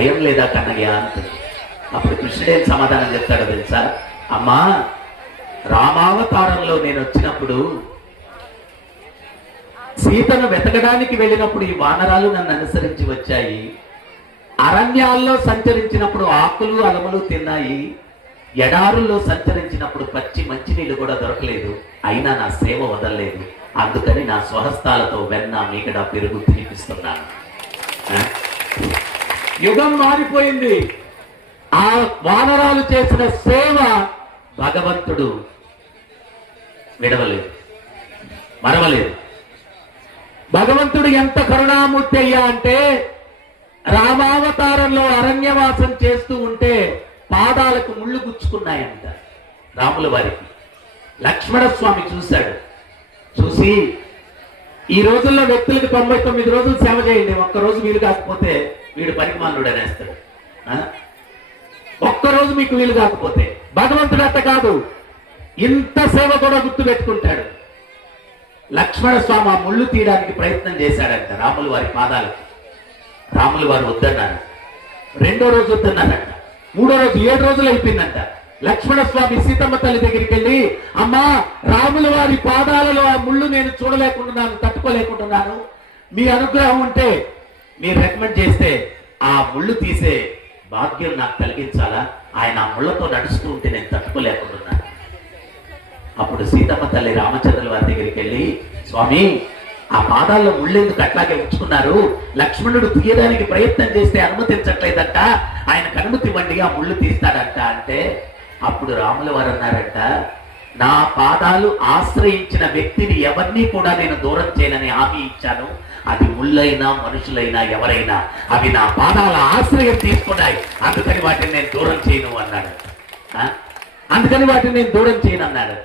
భయం లేదా కన్నయ్య అంటుంది. అప్పుడు కృష్ణుడు ఏం సమాధానం చెప్తాడో తెలుసా? అమ్మా, రామావతారంలో నేను వచ్చినప్పుడు సీతను వెతకడానికి వెళ్ళినప్పుడు ఈ వానరాలు నన్ను అనుసరించి వచ్చాయి. అరణ్యాల్లో సంచరించినప్పుడు ఆకులు అలములు తిన్నాయి. ఎడారుల్లో సంచరించినప్పుడు పచ్చి మంచినీళ్ళు కూడా దొరకలేదు. అయినా నా సేవ వదలలేదు. అందుకని నా స్వహస్తాలతో వెన్న మీగడ పెరుగు తినిపిస్తున్నాను. యుగం మారిపోయింది. ఆ వానరాలు చేసిన సేవ భగవంతుడు విడవలేదు, మరవలేదు. భగవంతుడు ఎంత కరుణామూర్తి అయ్యా అంటే, రామావతారంలో అరణ్యవాసం చేస్తూ ఉంటే పాదాలకు ముళ్ళు గుచ్చుకున్నాయంట రాముల వారికి. లక్ష్మణస్వామి చూశాడు. చూసి, ఈ రోజుల్లో వ్యక్తులకు 99 రోజులు సేవ చేయండి, ఒక్కరోజు వీలు కాకపోతే వీడు పనికిమానుడు అనేస్తాడు. ఒక్కరోజు మీకు వీలు కాకపోతే. భగవంతుడు అట్ట కాదు, ఇంత సేవ కూడా గుర్తు పెట్టుకుంటాడు. లక్ష్మణ స్వామి ఆ ముళ్ళు తీయడానికి ప్రయత్నం చేశాడంట రాముల వారి పాదాలకు. రాముల వారు వద్దన్నారు. రెండో రోజు వద్దన్నారంట. మూడో రోజు 7 రోజులు అయిపోయిందంట. లక్ష్మణ స్వామి సీతమ్మ తల్లి దగ్గరికి వెళ్ళి, అమ్మా, రాముల వారి పాదాలలో ఆ ముళ్ళు నేను చూడలేకుంటున్నాను, తట్టుకోలేకుంటున్నాను. మీ అనుగ్రహం ఉంటే మీరు రికమెండ్ చేస్తే ఆ ముళ్ళు తీసే భాగ్యం నాకు కలిగించాలా? ఆయన ఆ ముళ్ళతో నడుస్తూ ఉంటే నేను తట్టుకోలేకుంటున్నాను. అప్పుడు సీతమ్మ తల్లి రామచంద్రుల వారి దగ్గరికి వెళ్ళి, స్వామి, ఆ పాదాల్లో ముళ్ళెందుకు అట్లాగే ఉంచుకున్నారు? లక్ష్మణుడు తీయడానికి ప్రయత్నం చేస్తే అనుమతించట్లేదంట, ఆయనకు అనుమతి ఇవ్వండి, ఆ ముళ్ళు తీస్తాడంట అంటే, అప్పుడు రాముల వారు అన్నారంట, నా పాదాలు ఆశ్రయించిన వ్యక్తిని ఎవరిని కూడా నేను దూరం చేయనని హామీ ఇచ్చాను. అది ముళ్ళైనా మనుషులైనా ఎవరైనా అవి నా పాదాల ఆశ్రయం తీసుకున్నాయి, అందుకని వాటిని నేను దూరం చేయను అన్నాడు. అందుకని వాటిని నేను దూరం చేయను అన్నాడు.